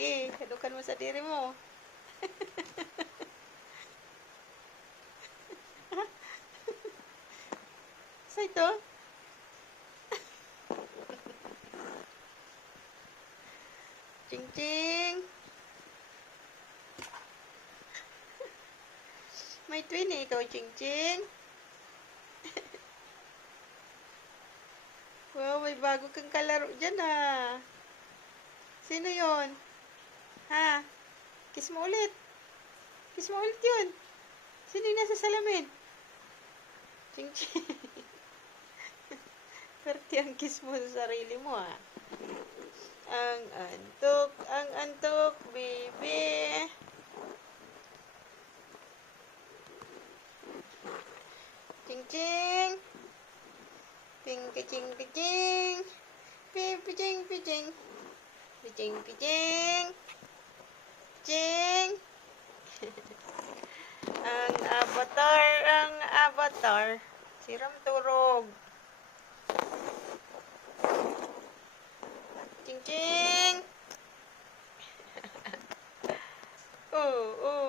Sige, hadukan mo sa diri mo. Sa ito? Ching ching. May twin eh, ikaw, ching ching. Wow, may bago kang kalaro dyan ah. Sino yon? Ha? Kiss mo ulit. Kiss mo ulit yun. Sino yung nasa salamin? Ching ching. Perti ang kiss mo sa sarili mo ah. Ang antok, baby. Ching ching. Ping kaching kaching. Piching piching. Piching piching. Ching. ang avatar. Siram turog. Ching ching. Oh, oh.